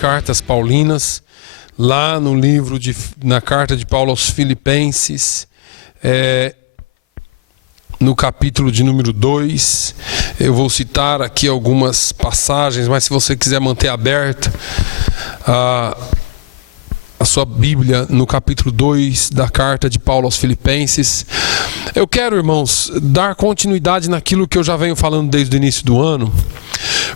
cartas paulinas, lá no livro, na carta de Paulo aos Filipenses, no capítulo de número 2. Eu vou citar aqui algumas passagens, mas se você quiser manter aberta a sua Bíblia no capítulo 2 da carta de Paulo aos Filipenses. Eu quero, irmãos, dar continuidade naquilo que eu já venho falando desde o início do ano,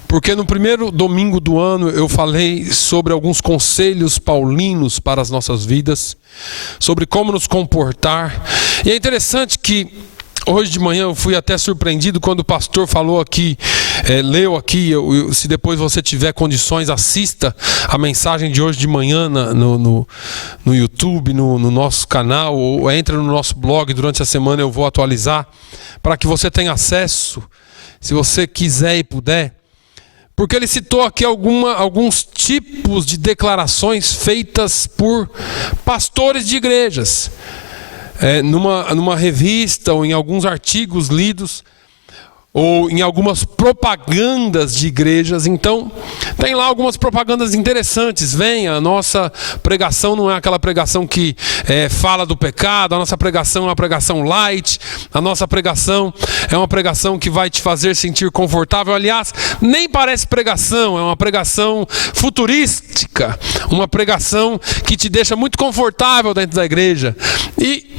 porque no primeiro domingo do ano eu falei sobre alguns conselhos paulinos para as nossas vidas, sobre como nos comportar. E é interessante que hoje de manhã eu fui até surpreendido quando o pastor falou aqui, leu aqui, se depois você tiver condições, assista a mensagem de hoje de manhã no YouTube, no nosso canal, ou entra no nosso blog. Durante a semana eu vou atualizar, para que você tenha acesso, se você quiser e puder. Porque ele citou aqui alguns tipos de declarações feitas por pastores de igrejas. Numa revista ou em alguns artigos lidos ou em algumas propagandas de igrejas. Então tem lá algumas propagandas interessantes. A nossa pregação não é aquela pregação que fala do pecado. A nossa pregação é uma pregação light. A nossa pregação é uma pregação que vai te fazer sentir confortável. Aliás, nem parece pregação, é uma pregação futurística, uma pregação que te deixa muito confortável dentro da igreja. E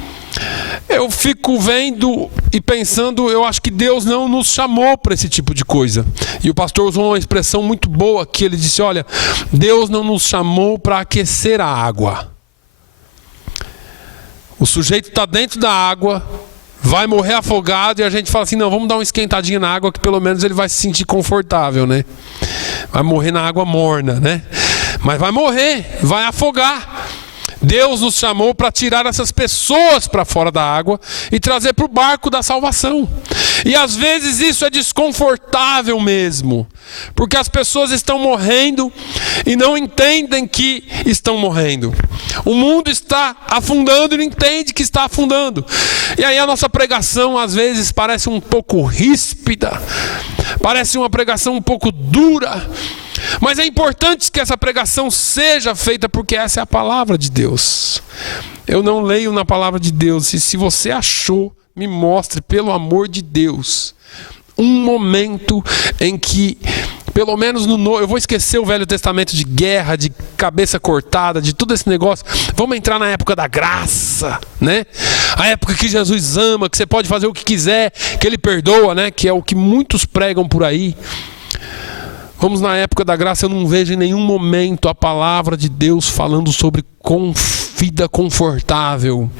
eu fico vendo e pensando, eu acho que Deus não nos chamou para esse tipo de coisa. E o pastor usou uma expressão muito boa aqui. Ele disse: olha, Deus não nos chamou para aquecer a água. O sujeito está dentro da água, vai morrer afogado, e a gente fala assim: não, vamos dar uma esquentadinha na água, que pelo menos ele vai se sentir confortável, né? Vai morrer na água morna, né? Mas vai morrer, vai afogar. Deus nos chamou para tirar essas pessoas para fora da água e trazer para o barco da salvação. E às vezes isso é desconfortável mesmo, porque as pessoas estão morrendo e não entendem que estão morrendo. O mundo está afundando e não entende que está afundando. E aí a nossa pregação às vezes parece um pouco ríspida, parece uma pregação um pouco dura. Mas é importante que essa pregação seja feita, porque essa é a palavra de Deus. Eu não leio na palavra de Deus. E se você achou, me mostre, pelo amor de Deus, um momento em que, pelo menos eu vou esquecer o Velho Testamento de guerra, de cabeça cortada, de todo esse negócio. Vamos entrar na época da graça, né? A época que Jesus ama, que você pode fazer o que quiser, que Ele perdoa, né? Que é o que muitos pregam por aí. Vamos na época da graça. Eu não vejo em nenhum momento a palavra de Deus falando sobre vida confortável.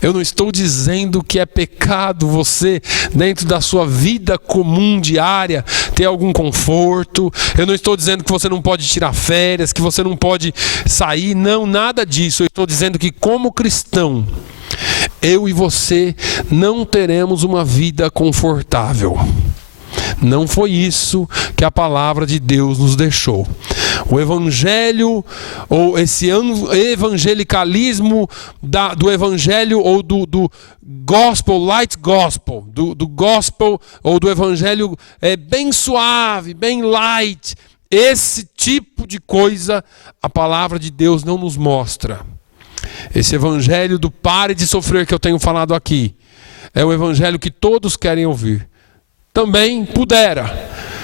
Eu não estou dizendo que é pecado você, dentro da sua vida comum diária, ter algum conforto. Eu não estou dizendo que você não pode tirar férias, que você não pode sair. Não, nada disso. Eu estou dizendo que, como cristão, eu e você não teremos uma vida confortável. Não foi isso que a palavra de Deus nos deixou. O evangelho, ou esse evangelicalismo do evangelho, ou do gospel, light gospel, do gospel, ou do evangelho bem suave, bem light, esse tipo de coisa a palavra de Deus não nos mostra. Esse evangelho do pare de sofrer que eu tenho falado aqui é o evangelho que todos querem ouvir. Também pudera.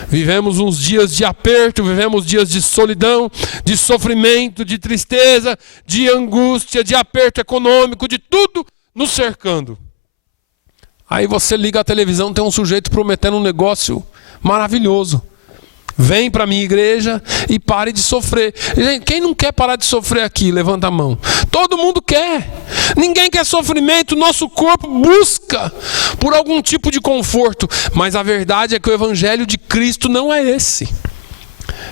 Vivemos uns dias de aperto, vivemos dias de solidão, de sofrimento, de tristeza, de angústia, de aperto econômico, de tudo nos cercando. Aí você liga a televisão, tem um sujeito prometendo um negócio maravilhoso. Vem para a minha igreja e pare de sofrer. Gente, quem não quer parar de sofrer aqui? Levanta a mão. Todo mundo quer. Ninguém quer sofrimento. Nosso corpo busca por algum tipo de conforto. Mas a verdade é que o evangelho de Cristo não é esse.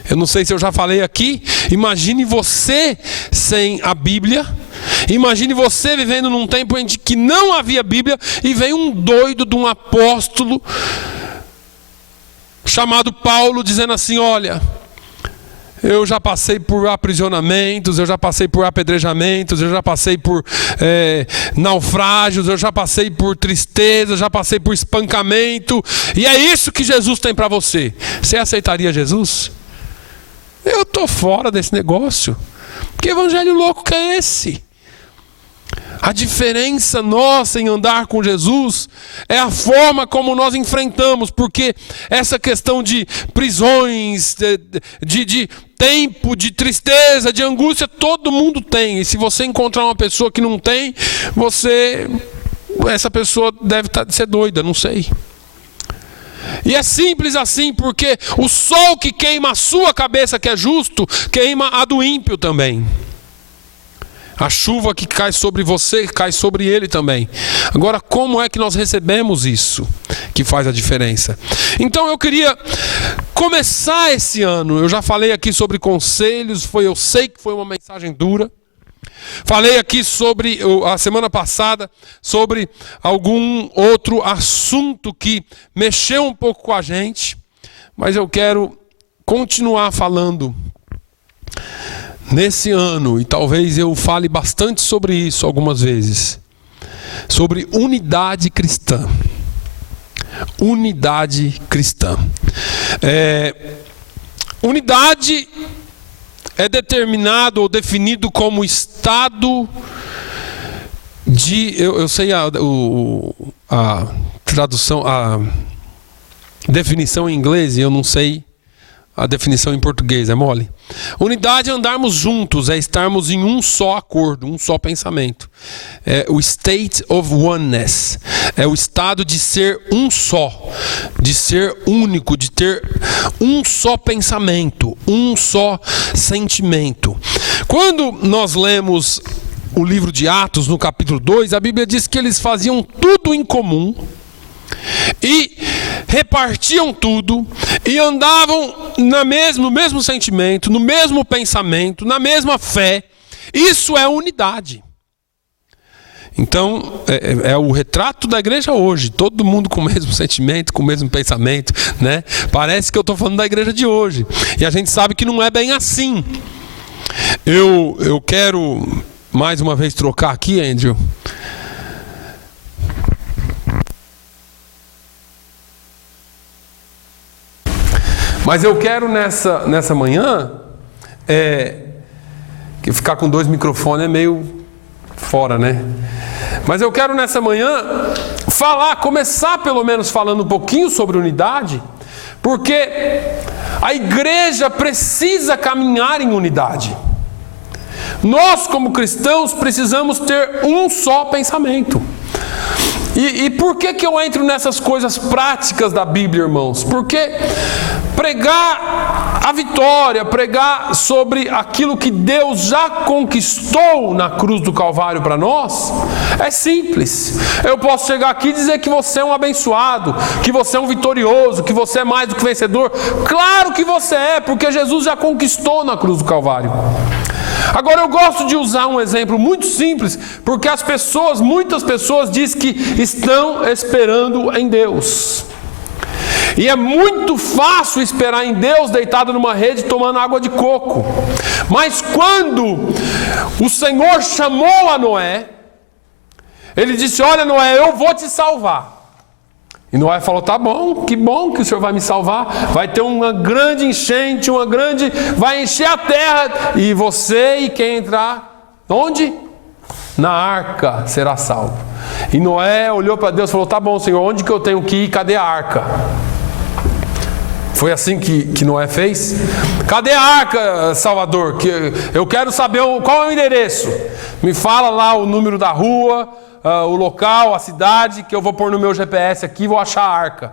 Eu não sei se eu já falei aqui. Imagine você sem a Bíblia. Imagine você vivendo num tempo em que não havia Bíblia e vem um doido de um apóstolo chamado Paulo, dizendo assim: olha, eu já passei por aprisionamentos, eu já passei por apedrejamentos, eu já passei por naufrágios, eu já passei por tristeza, eu já passei por espancamento, e é isso que Jesus tem para você. Você aceitaria Jesus? Eu estou fora desse negócio. Que evangelho louco que é esse? A diferença nossa em andar com Jesus é a forma como nós enfrentamos, porque essa questão de prisões, de tempo, de tristeza, de angústia, todo mundo tem. E se você encontrar uma pessoa que não tem, essa pessoa deve ser doida, não sei. E é simples assim, porque o sol que queima a sua cabeça, que é justo, queima a do ímpio também. A chuva que cai sobre você, cai sobre ele também. Agora, como é que nós recebemos isso que faz a diferença? Então eu queria começar esse ano. Eu já falei aqui sobre conselhos, eu sei que foi uma mensagem dura. Falei aqui sobre, a semana passada, sobre algum outro assunto que mexeu um pouco com a gente. Mas eu quero continuar falando nesse ano, e talvez eu fale bastante sobre isso algumas vezes, sobre unidade cristã. Unidade cristã. Unidade é determinado ou definido como estado de... Eu sei a tradução, a definição em inglês, e eu não sei a definição em português, é mole. Unidade é andarmos juntos, é estarmos em um só acordo, um só pensamento. É o state of oneness, é o estado de ser um só, de ser único, de ter um só pensamento, um só sentimento. Quando nós lemos o livro de Atos, no capítulo 2, a Bíblia diz que eles faziam tudo em comum, e repartiam tudo, e andavam no mesmo sentimento, no mesmo pensamento, na mesma fé. Isso é unidade. Então, é o retrato da igreja hoje. Todo mundo com o mesmo sentimento, com o mesmo pensamento, né? Parece que eu estou falando da igreja de hoje. E a gente sabe que não é bem assim. Eu quero, mais uma vez, trocar aqui, Andrew. Mas eu quero nessa manhã, que ficar com 2 microfones é meio fora, né? Mas eu quero nessa manhã começar pelo menos falando um pouquinho sobre unidade, porque a igreja precisa caminhar em unidade. Nós, como cristãos, precisamos ter um só pensamento. E por que eu entro nessas coisas práticas da Bíblia, irmãos? Porque pregar a vitória, pregar sobre aquilo que Deus já conquistou na cruz do Calvário para nós, é simples. Eu posso chegar aqui e dizer que você é um abençoado, que você é um vitorioso, que você é mais do que vencedor. Claro que você é, porque Jesus já conquistou na cruz do Calvário. Agora eu gosto de usar um exemplo muito simples, porque muitas pessoas dizem que estão esperando em Deus. E é muito fácil esperar em Deus deitado numa rede tomando água de coco. Mas quando o Senhor chamou a Noé, Ele disse: olha, Noé, eu vou te salvar. E Noé falou: tá bom, que bom que o Senhor vai me salvar. Vai ter uma grande enchente, vai encher a terra, e você e quem entrar, onde? Na arca será salvo. E Noé olhou para Deus e falou: tá bom, Senhor, onde que eu tenho que ir? Cadê a arca? Foi assim que Noé fez? Cadê a arca, Salvador? Que eu quero saber qual é o endereço. Me fala lá o número da rua, o local, a cidade, que eu vou pôr no meu GPS aqui e vou achar a arca.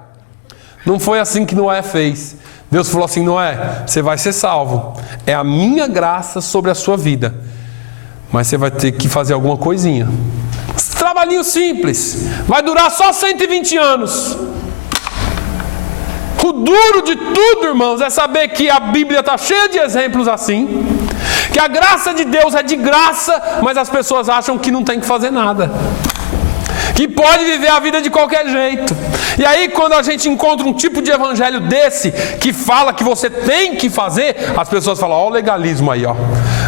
Não foi assim que Noé fez. Deus falou assim: Noé, você vai ser salvo. É a minha graça sobre a sua vida. Mas você vai ter que fazer alguma coisinha. Trabalhinho simples. Vai durar só 120 anos. O duro de tudo, irmãos, é saber que a Bíblia está cheia de exemplos assim. Que a graça de Deus é de graça, mas as pessoas acham que não tem que fazer nada. Que pode viver a vida de qualquer jeito. E aí, quando a gente encontra um tipo de evangelho desse, que fala que você tem que fazer, as pessoas falam: ó, o legalismo aí, ó.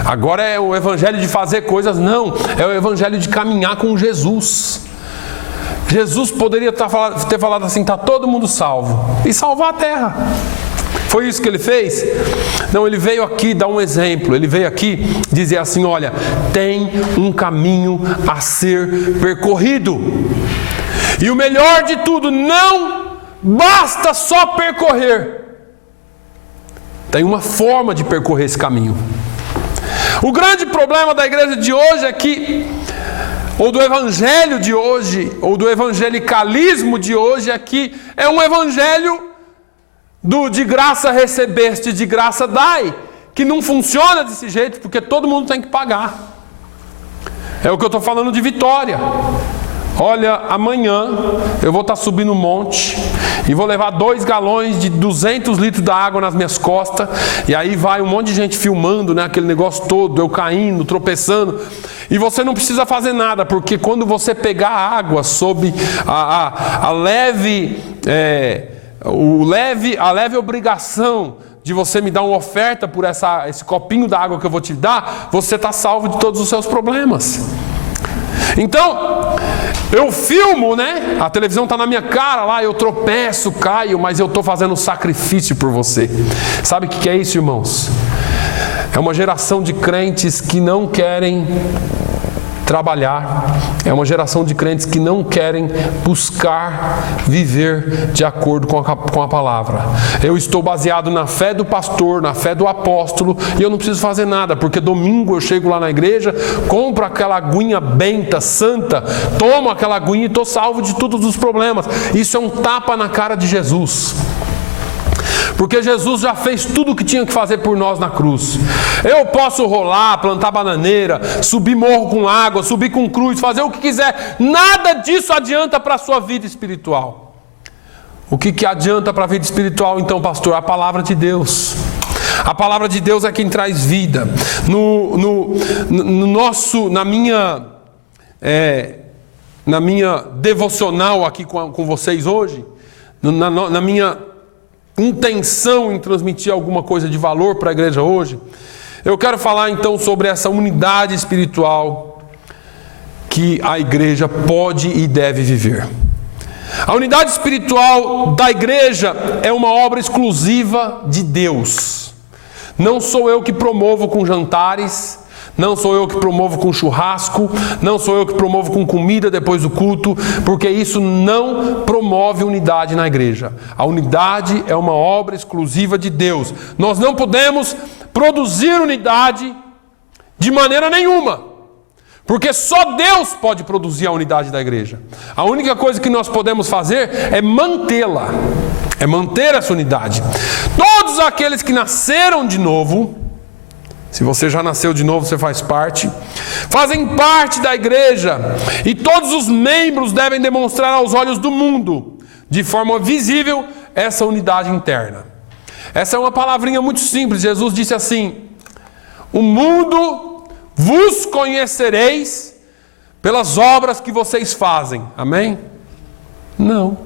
Agora é o evangelho de fazer coisas. Não, é o evangelho de caminhar com Jesus. Jesus poderia ter falado assim: está todo mundo salvo, e salvar a terra. Foi isso que ele fez? Não, ele veio aqui dar um exemplo. Ele veio aqui dizer assim: olha, tem um caminho a ser percorrido. E o melhor de tudo, não basta só percorrer. Tem uma forma de percorrer esse caminho. O grande problema da igreja de hoje é que, ou do evangelho de hoje, ou do evangelicalismo de hoje, é que é um evangelho do de graça recebeste, de graça dai, que não funciona desse jeito, porque todo mundo tem que pagar. É o que eu estou falando de Vitória. Olha, amanhã eu vou estar subindo um monte e vou levar 2 galões de 200 litros de água nas minhas costas, e aí vai um monte de gente filmando, né, aquele negócio todo, eu caindo, tropeçando, e você não precisa fazer nada, porque quando você pegar a água sob a leve obrigação de você me dar uma oferta por esse copinho da água que eu vou te dar, você está salvo de todos os seus problemas. Então, eu filmo, né? A televisão está na minha cara lá, eu tropeço, caio, mas eu estou fazendo um sacrifício por você. Sabe o que é isso, irmãos? É uma geração de crentes que não querem trabalhar. É uma geração de crentes que não querem buscar viver de acordo com a palavra. Eu estou baseado na fé do pastor, na fé do apóstolo, e eu não preciso fazer nada, porque domingo eu chego lá na igreja, compro aquela aguinha benta, santa, tomo aquela aguinha e estou salvo de todos os problemas. Isso é um tapa na cara de Jesus. Porque Jesus já fez tudo o que tinha que fazer por nós na cruz. Eu posso rolar, plantar bananeira, subir morro com água, subir com cruz, fazer o que quiser. Nada disso adianta para a sua vida espiritual. O que adianta para a vida espiritual então, pastor? A palavra de Deus. A palavra de Deus é quem traz vida. Na minha devocional aqui com vocês hoje, na minha intenção em transmitir alguma coisa de valor para a igreja hoje, eu quero falar então sobre essa unidade espiritual que a igreja pode e deve viver. A unidade espiritual da igreja é uma obra exclusiva de Deus. Não sou eu que promovo com jantares, não sou eu que promovo com churrasco, não sou eu que promovo com comida depois do culto, porque isso não promove unidade na igreja. A unidade é uma obra exclusiva de Deus. Nós não podemos produzir unidade de maneira nenhuma, porque só Deus pode produzir a unidade da igreja. A única coisa que nós podemos fazer é mantê-la, é manter essa unidade. Todos aqueles que nasceram de novo, se você já nasceu de novo, você faz parte, fazem parte da igreja, e todos os membros devem demonstrar aos olhos do mundo, de forma visível, essa unidade interna. Essa é uma palavrinha muito simples. Jesus disse assim: o mundo vos conhecereis pelas obras que vocês fazem. Amém? Não.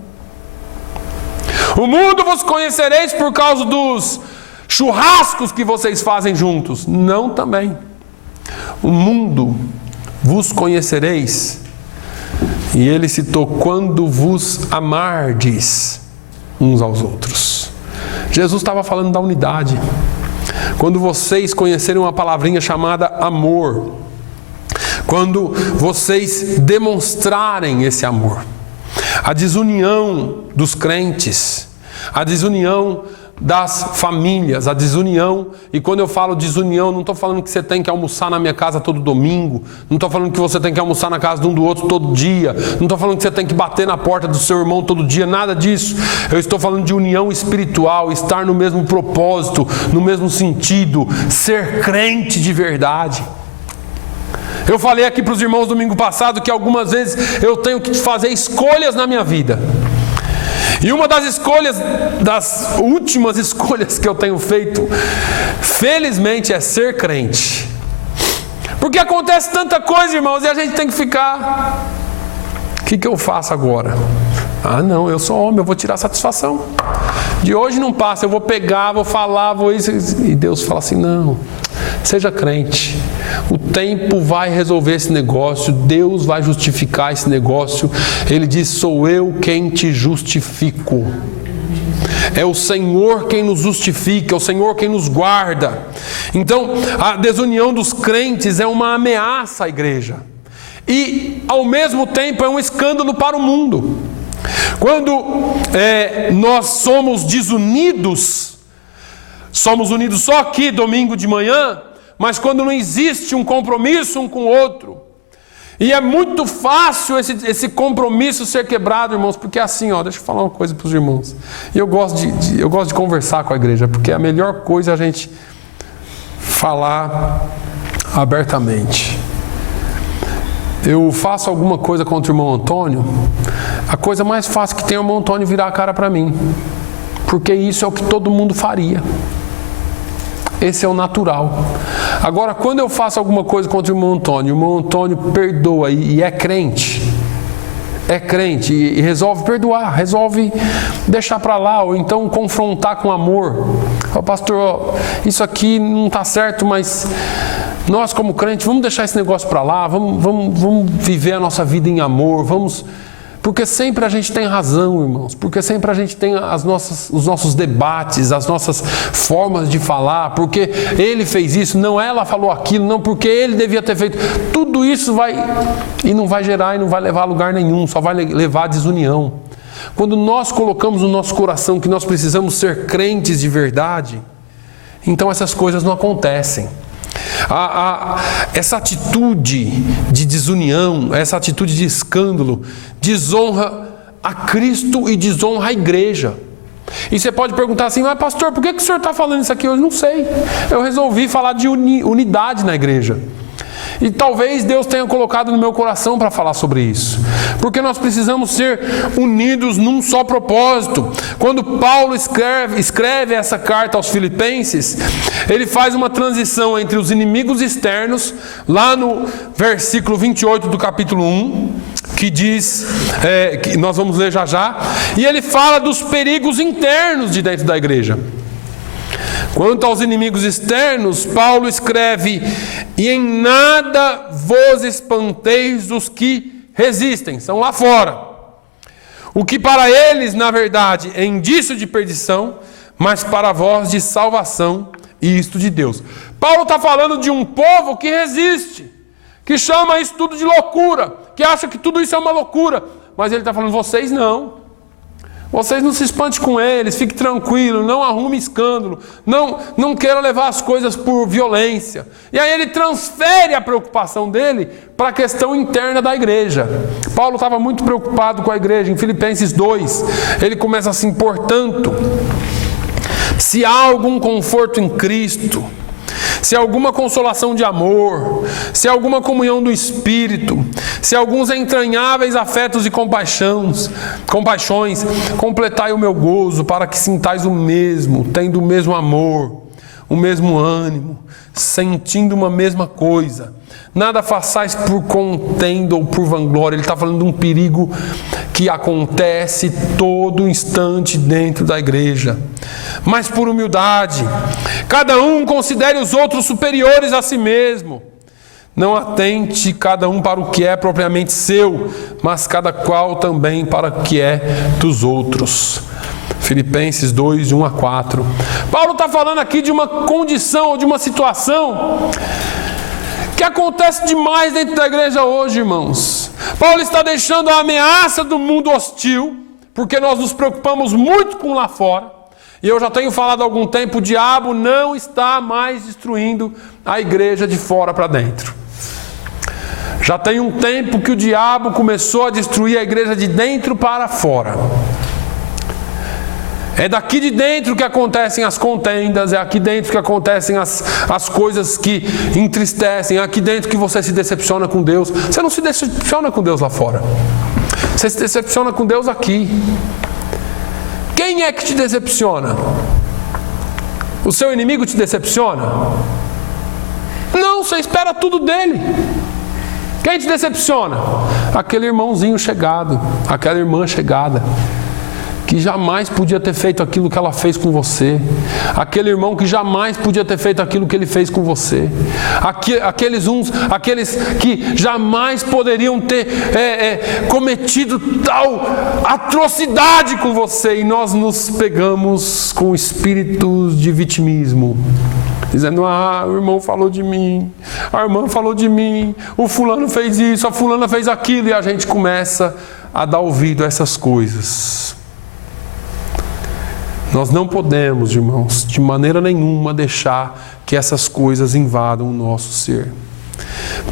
O mundo vos conhecereis por causa dos churrascos que vocês fazem juntos. Não também. O mundo vos conhecereis, e ele citou, quando vos amardes uns aos outros. Jesus estava falando da unidade. Quando vocês conhecerem uma palavrinha chamada amor, quando vocês demonstrarem esse amor, a desunião dos crentes, a desunião das famílias, a desunião. E quando eu falo desunião, não estou falando que você tem que almoçar na minha casa todo domingo, não estou falando que você tem que almoçar na casa de um do outro todo dia, não estou falando que você tem que bater na porta do seu irmão todo dia, nada disso. Eu estou falando de união espiritual, estar no mesmo propósito, no mesmo sentido, ser crente de verdade. Eu falei aqui para os irmãos domingo passado que algumas vezes eu tenho que fazer escolhas na minha vida. E uma das escolhas, das últimas escolhas que eu tenho feito, felizmente, é ser crente. Porque acontece tanta coisa, irmãos, e a gente tem que ficar... O que eu faço agora? Ah, não, eu sou homem, eu vou tirar satisfação. De hoje não passa, eu vou pegar, vou falar, vou isso. E Deus fala assim: não, seja crente. O tempo vai resolver esse negócio, Deus vai justificar esse negócio. Ele diz: sou eu quem te justifico. é o Senhor quem nos justifica, é o Senhor quem nos guarda. Então, a desunião dos crentes é uma ameaça à igreja. E, ao mesmo tempo, é um escândalo para o mundo. Quando nós somos desunidos, somos unidos só aqui domingo de manhã, mas quando não existe um compromisso um com o outro, e é muito fácil esse compromisso ser quebrado, irmãos, porque é assim, deixa eu falar uma coisa para os irmãos. E eu gosto de conversar com a igreja, porque a melhor coisa é a gente falar abertamente. Eu faço alguma coisa contra o irmão Antônio, a coisa mais fácil que tem é o irmão Antônio virar a cara para mim, porque isso é o que todo mundo faria. Esse é o natural. Agora, quando eu faço alguma coisa contra o irmão Antônio perdoa e é crente e resolve perdoar, resolve deixar para lá, ou então confrontar com amor. Pastor, isso aqui não está certo, mas nós como crentes vamos deixar esse negócio para lá, vamos viver a nossa vida em amor, porque sempre a gente tem razão, irmãos, porque sempre a gente tem os nossos debates, as nossas formas de falar, porque ele fez isso, não ela falou aquilo, não porque ele devia ter feito. Tudo isso não vai gerar e não vai levar a lugar nenhum, só vai levar a desunião. Quando nós colocamos no nosso coração que nós precisamos ser crentes de verdade, então essas coisas não acontecem. Essa atitude de desunião, essa atitude de escândalo, desonra a Cristo e desonra a igreja. E você pode perguntar assim, mas pastor, por que o senhor está falando isso aqui hoje? Não sei, eu resolvi falar de unidade na igreja. E talvez Deus tenha colocado no meu coração para falar sobre isso. Porque nós precisamos ser unidos num só propósito. Quando Paulo escreve essa carta aos Filipenses, ele faz uma transição entre os inimigos externos, lá no versículo 28 do capítulo 1, que diz, que nós vamos ler já, e ele fala dos perigos internos de dentro da igreja. Quanto aos inimigos externos, Paulo escreve: e em nada vos espanteis dos que resistem, são lá fora. O que para eles, na verdade, é indício de perdição, mas para vós de salvação, e isto de Deus. Paulo está falando de um povo que resiste, que chama isso tudo de loucura, que acha que tudo isso é uma loucura, mas ele está falando, vocês não. Vocês não se espantem com eles, fique tranquilo, não arrume escândalo, não queira levar as coisas por violência. E aí ele transfere a preocupação dele para a questão interna da igreja. Paulo estava muito preocupado com a igreja. Em Filipenses 2, ele começa assim: portanto, se há algum conforto em Cristo, se há alguma consolação de amor, se há alguma comunhão do Espírito, se há alguns entranháveis afetos e compaixões, completai o meu gozo, para que sintais o mesmo, tendo o mesmo amor, o mesmo ânimo, sentindo uma mesma coisa. Nada façais por contenda ou por vanglória. Ele está falando de um perigo que acontece todo instante dentro da igreja. Mas por humildade, cada um considere os outros superiores a si mesmo. Não atente cada um para o que é propriamente seu, mas cada qual também para o que é dos outros. Filipenses 2, de 1 a 4. Paulo está falando aqui de uma condição, de uma situação que acontece demais dentro da igreja hoje, irmãos. Paulo está deixando a ameaça do mundo hostil, porque nós nos preocupamos muito com lá fora. E eu já tenho falado há algum tempo, o diabo não está mais destruindo a igreja de fora para dentro. Já tem um tempo que o diabo começou a destruir a igreja de dentro para fora. É daqui de dentro que acontecem as contendas, é aqui dentro que acontecem as coisas que entristecem, é aqui dentro que você se decepciona com Deus. Você não se decepciona com Deus lá fora. Você se decepciona com Deus aqui. Quem é que te decepciona? O seu inimigo te decepciona? Não, você espera tudo dele. Quem te decepciona? Aquele irmãozinho chegado, aquela irmã chegada, que jamais podia ter feito aquilo que ela fez com você, aquele irmão que jamais podia ter feito aquilo que ele fez com você, aqueles que jamais poderiam ter cometido tal atrocidade com você, e nós nos pegamos com espíritos de vitimismo, dizendo: ah, o irmão falou de mim, a irmã falou de mim, o fulano fez isso, a fulana fez aquilo, e a gente começa a dar ouvido a essas coisas. Nós não podemos, irmãos, de maneira nenhuma deixar que essas coisas invadam o nosso ser.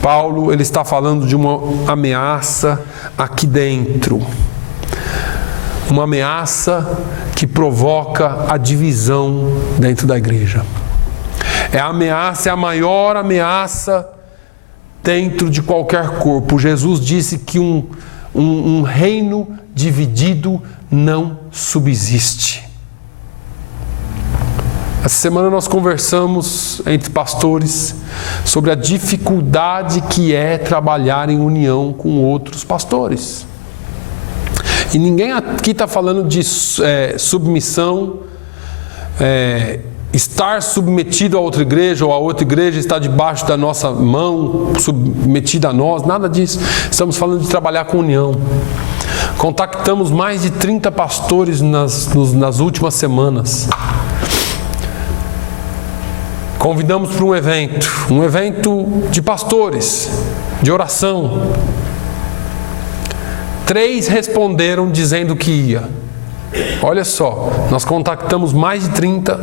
Paulo, ele está falando de uma ameaça aqui dentro. Uma ameaça que provoca a divisão dentro da igreja. É a maior ameaça dentro de qualquer corpo. Jesus disse que um reino dividido não subsiste. Essa semana nós conversamos entre pastores sobre a dificuldade que é trabalhar em união com outros pastores. E ninguém aqui está falando de submissão, estar submetido a outra igreja, ou a outra igreja está debaixo da nossa mão, submetida a nós, nada disso. Estamos falando de trabalhar com união. Contactamos mais de 30 pastores nas últimas semanas. Convidamos para um evento de pastores, de oração. 3 responderam dizendo que ia. Olha só, nós contactamos mais de 30,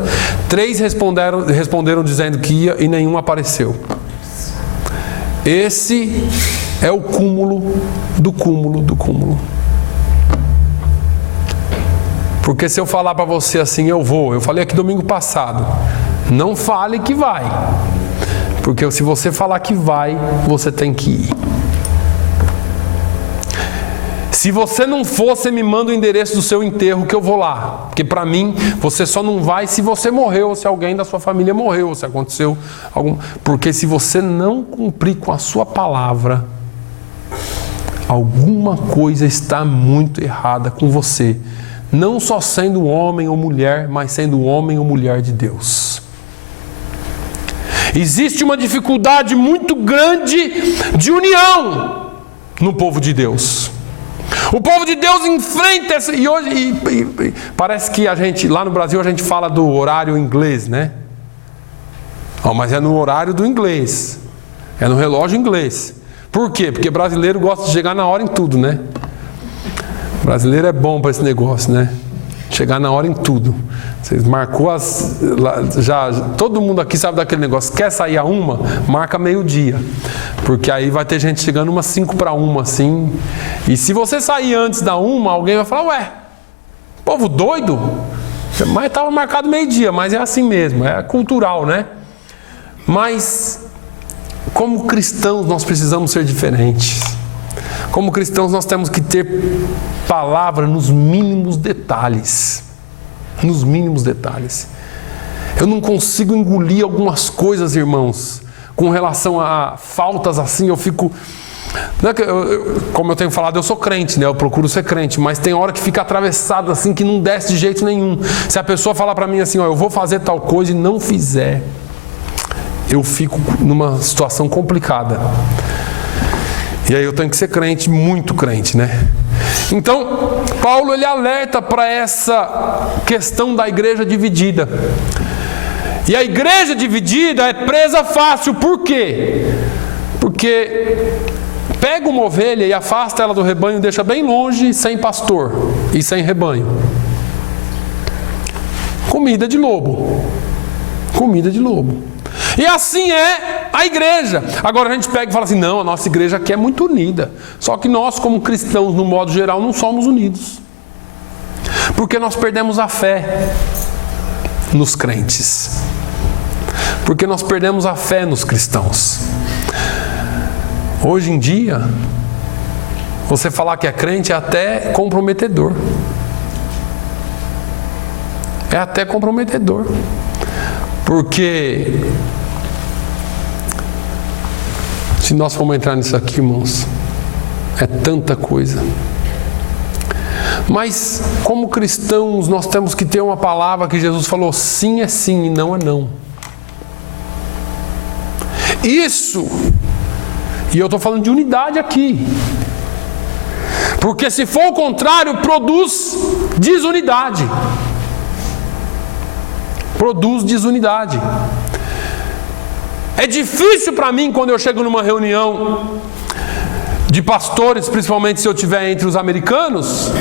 3 responderam dizendo que ia e nenhum apareceu. Esse é o cúmulo do cúmulo do cúmulo. Porque se eu falar para você assim, eu falei aqui domingo passado, não fale que vai, porque se você falar que vai, você tem que ir. Se você não for, você me manda o endereço do seu enterro que eu vou lá, porque para mim, você só não vai se você morreu, ou se alguém da sua família morreu, ou se aconteceu algum... Porque se você não cumprir com a sua palavra, alguma coisa está muito errada com você, não só sendo homem ou mulher, mas sendo homem ou mulher de Deus. Existe uma dificuldade muito grande de união no povo de Deus. O povo de Deus enfrenta essa... E hoje parece que a gente, lá no Brasil, a gente fala do horário inglês, né? Mas é no horário do inglês. É no relógio inglês. Por quê? Porque brasileiro gosta de chegar na hora em tudo, né? Brasileiro é bom para esse negócio, né? Chegar na hora em tudo. Vocês marcou todo mundo aqui sabe daquele negócio. Quer sair a 1? Marca meio-dia. Porque aí vai ter gente chegando umas 5 para 1, assim. E se você sair antes da 1, alguém vai falar: ué, povo doido? Mas estava marcado meio-dia, mas é assim mesmo, é cultural, né? Mas, como cristãos, nós precisamos ser diferentes. Como cristãos, nós temos que ter palavra nos mínimos detalhes. Nos mínimos detalhes. Eu não consigo engolir algumas coisas, irmãos, com relação a faltas assim. Eu fico... como eu tenho falado, eu sou crente, né? Eu procuro ser crente, mas tem hora que fica atravessado assim, que não desce de jeito nenhum. Se a pessoa falar para mim assim, eu vou fazer tal coisa e não fizer, eu fico numa situação complicada. E aí eu tenho que ser crente, muito crente, né? Então, Paulo, ele alerta para essa questão da igreja dividida. E a igreja dividida é presa fácil. Por quê? Porque pega uma ovelha e afasta ela do rebanho, deixa bem longe, sem pastor e sem rebanho. Comida de lobo. Comida de lobo. E assim é a igreja. Agora a gente pega e fala assim: não, a nossa igreja aqui é muito unida. Só que nós, como cristãos, no modo geral, não somos unidos. Porque nós perdemos a fé nos crentes. Porque nós perdemos a fé nos cristãos. Hoje em dia, você falar que é crente é até comprometedor. É até comprometedor. Porque se nós formos entrar nisso aqui, irmãos, é tanta coisa. Mas, como cristãos, nós temos que ter uma palavra que Jesus falou: sim é sim e não é não. Isso, e eu estou falando de unidade aqui, porque se for o contrário, produz desunidade. Produz desunidade. É difícil para mim quando eu chego numa reunião de pastores, principalmente se eu estiver entre os americanos,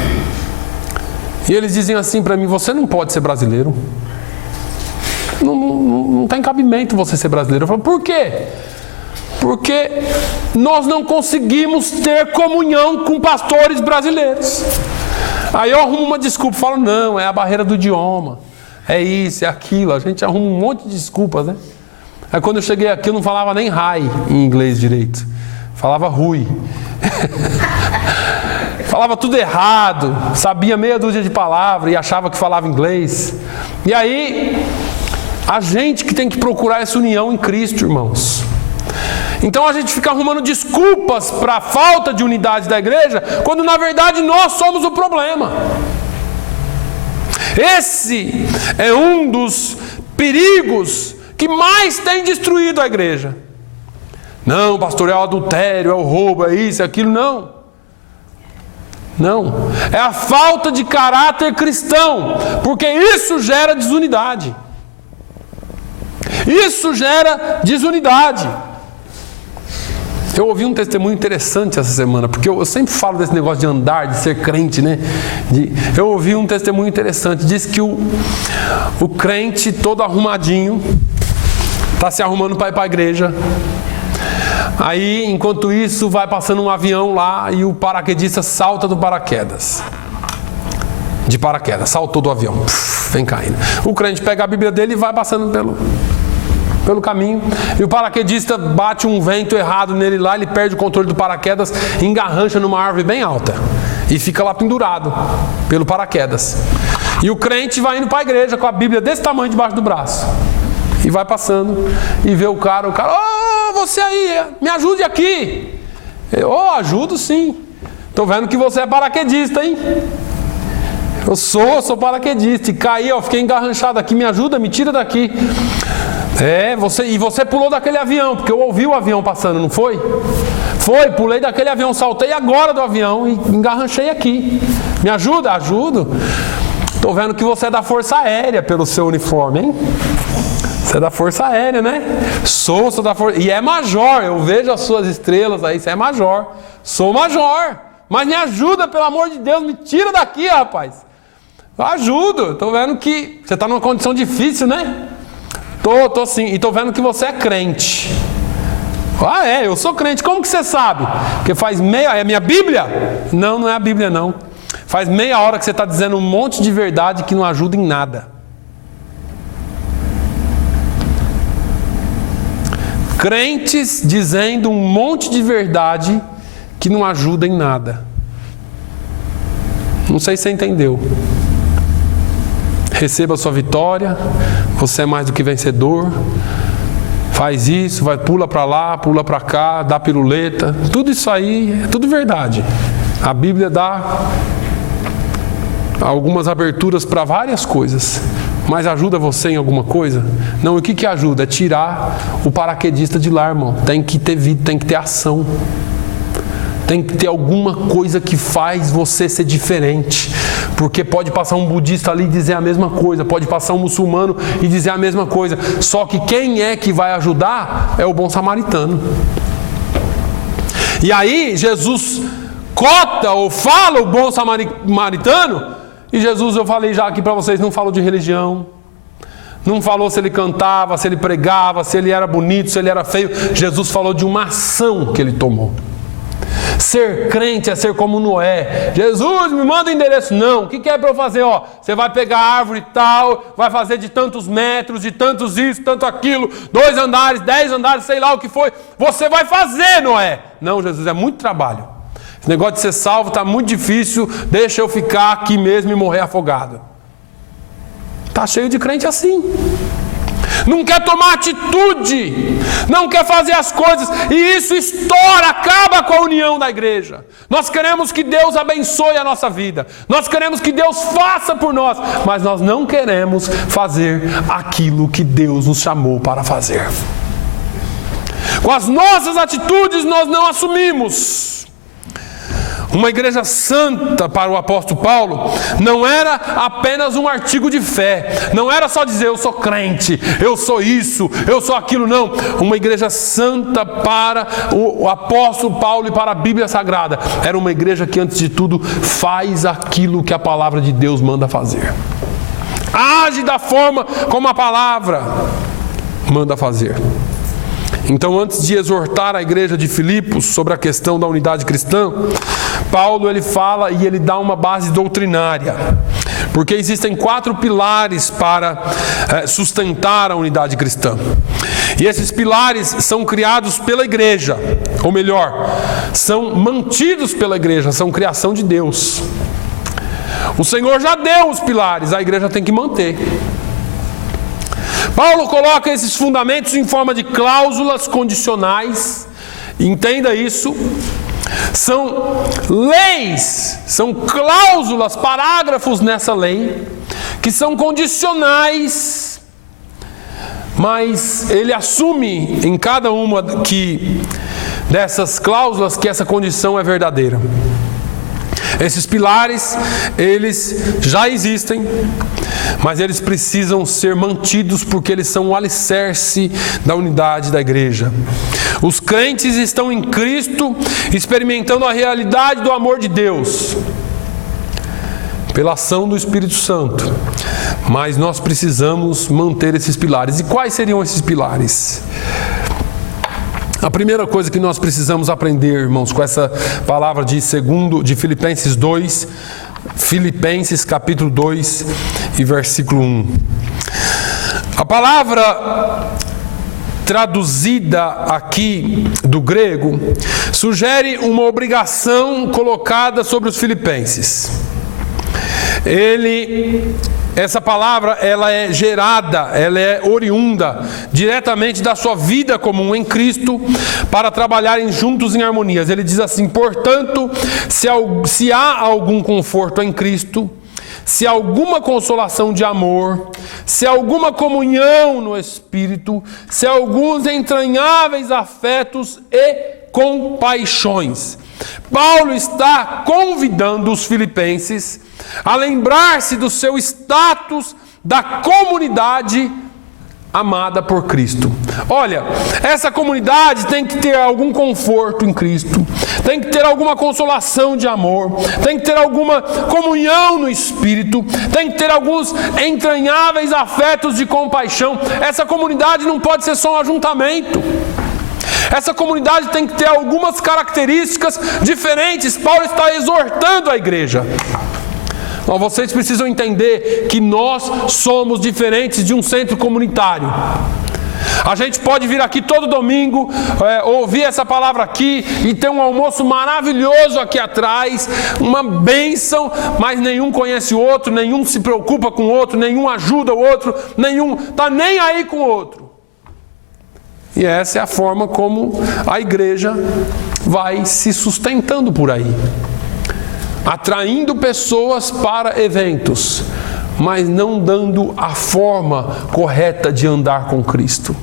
e eles dizem assim para mim: você não pode ser brasileiro. Não tem cabimento você ser brasileiro. Eu falo: por quê? Porque nós não conseguimos ter comunhão com pastores brasileiros. Aí eu arrumo uma desculpa, falo: não, é a barreira do idioma, é isso, é aquilo. A gente arruma um monte de desculpas, né? Aí quando eu cheguei aqui eu não falava nem hi em inglês direito, falava Rui. Falava tudo errado, sabia meia dúzia de palavras e achava que falava inglês. E aí, a gente que tem que procurar essa união em Cristo, irmãos. Então a gente fica arrumando desculpas para a falta de unidade da igreja, quando na verdade nós somos o problema. Esse é um dos perigos que mais tem destruído a igreja. Não, pastor, é o adultério, é o roubo, é isso, é aquilo. Não, é a falta de caráter cristão, porque isso gera desunidade. Isso gera desunidade. Eu ouvi um testemunho interessante essa semana, porque eu sempre falo desse negócio de andar, de ser crente, né? Eu ouvi um testemunho interessante, diz que o crente todo arrumadinho está se arrumando para ir para a igreja. Aí, enquanto isso, vai passando um avião lá e o paraquedista salta do paraquedas. De paraquedas, saltou do avião, vem caindo. O crente pega a Bíblia dele e vai passando pelo caminho, e o paraquedista bate um vento errado nele lá, ele perde o controle do paraquedas, engarrancha numa árvore bem alta e fica lá pendurado pelo paraquedas. E o crente vai indo para a igreja com a Bíblia desse tamanho debaixo do braço e vai passando e vê o cara: ô, você aí, me ajude aqui. Eu: ajudo sim, estou vendo que você é paraquedista, hein? Eu sou paraquedista, e caí, fiquei engarranchado aqui, me ajuda, me tira daqui. Você pulou daquele avião, porque eu ouvi o avião passando, não foi? Foi, pulei daquele avião, saltei agora do avião e engarranchei aqui. Me ajuda? Ajudo. Estou vendo que você é da Força Aérea pelo seu uniforme, hein? Você é da Força Aérea, né? Sou da Força... E é major, eu vejo as suas estrelas aí, você é major. Sou major, mas me ajuda, pelo amor de Deus, me tira daqui, rapaz. Eu ajudo, estou vendo que você está numa condição difícil, né? Tô sim, e tô vendo que você é crente. Eu sou crente. Como que você sabe? Porque é minha Bíblia? Não é a Bíblia não. Faz meia hora que você está dizendo um monte de verdade que não ajuda em nada. Crentes dizendo um monte de verdade que não ajuda em nada. Não sei se você entendeu. Receba a sua vitória, você é mais do que vencedor, faz isso, pula para lá, pula para cá, dá piruleta, tudo isso aí é tudo verdade. A Bíblia dá algumas aberturas para várias coisas, mas ajuda você em alguma coisa? Não, o que ajuda? É tirar o paraquedista de lá, irmão. Tem que ter vida, tem que ter ação. Tem que ter alguma coisa que faz você ser diferente. Porque pode passar um budista ali e dizer a mesma coisa, pode passar um muçulmano e dizer a mesma coisa. Só que quem é que vai ajudar é o bom samaritano. E aí Jesus cota ou fala o bom samaritano. E Jesus, eu falei já aqui para vocês, não falou de religião. Não falou se ele cantava, se ele pregava, se ele era bonito, se ele era feio. Jesus falou de uma ação que ele tomou. Ser crente é ser como Noé. Jesus, me manda o endereço. Não, o que é para eu fazer? Você vai pegar a árvore tal, vai fazer de tantos metros, de tantos isso, tanto aquilo, 2 andares, 10 andares, sei lá o que foi. Você vai fazer, Noé. Não, Jesus, é muito trabalho. Esse negócio de ser salvo está muito difícil. Deixa eu ficar aqui mesmo e morrer afogado. Está cheio de crente assim. não quer tomar atitude, não quer fazer as coisas, e isso estoura, acaba com a união da igreja. Nós queremos que Deus abençoe a nossa vida, nós queremos que Deus faça por nós, mas nós não queremos fazer aquilo que Deus nos chamou para fazer. Com as nossas atitudes nós não assumimos. Uma igreja santa para o apóstolo Paulo não era apenas um artigo de fé, não era só dizer eu sou crente, eu sou isso, eu sou aquilo, não. Uma igreja santa para o apóstolo Paulo e para a Bíblia Sagrada era uma igreja que antes de tudo faz aquilo que a palavra de Deus manda fazer, age da forma como a palavra manda fazer. Então, antes de exortar a igreja de Filipos sobre a questão da unidade cristã, Paulo ele fala e ele dá uma base doutrinária, porque existem 4 pilares para sustentar a unidade cristã. E esses pilares são criados pela igreja, ou melhor, são mantidos pela igreja, são criação de Deus. O Senhor já deu os pilares, a igreja tem que manter. Paulo coloca esses fundamentos em forma de cláusulas condicionais, entenda isso, são leis, são cláusulas, parágrafos nessa lei, que são condicionais, mas ele assume em cada uma dessas cláusulas que essa condição é verdadeira. Esses pilares, eles já existem, mas eles precisam ser mantidos porque eles são o alicerce da unidade da igreja. Os crentes estão em Cristo, experimentando a realidade do amor de Deus, pela ação do Espírito Santo, mas nós precisamos manter esses pilares. E quais seriam esses pilares? A primeira coisa que nós precisamos aprender, irmãos, com essa palavra de Filipenses 2, Filipenses capítulo 2 e versículo 1. A palavra traduzida aqui do grego sugere uma obrigação colocada sobre os filipenses. Essa palavra, ela é gerada, ela é oriunda diretamente da sua vida comum em Cristo para trabalharem juntos em harmonias. Ele diz assim: portanto, se há algum conforto em Cristo, se há alguma consolação de amor, se há alguma comunhão no Espírito, se há alguns entranháveis afetos e compaixões. Paulo está convidando os filipenses a lembrar-se do seu status da comunidade amada por Cristo. Olha, essa comunidade tem que ter algum conforto em Cristo, tem que ter alguma consolação de amor, tem que ter alguma comunhão no Espírito, tem que ter alguns entranháveis afetos de compaixão. Essa comunidade não pode ser só um ajuntamento. Essa comunidade tem que ter algumas características diferentes. Paulo está exortando a igreja. Mas vocês precisam entender que nós somos diferentes de um centro comunitário. A gente pode vir aqui todo domingo, ouvir essa palavra aqui e ter um almoço maravilhoso aqui atrás, uma bênção, mas nenhum conhece o outro, nenhum se preocupa com o outro, nenhum ajuda o outro, nenhum está nem aí com o outro. E essa é a forma como a igreja vai se sustentando por aí, atraindo pessoas para eventos, mas não dando a forma correta de andar com Cristo.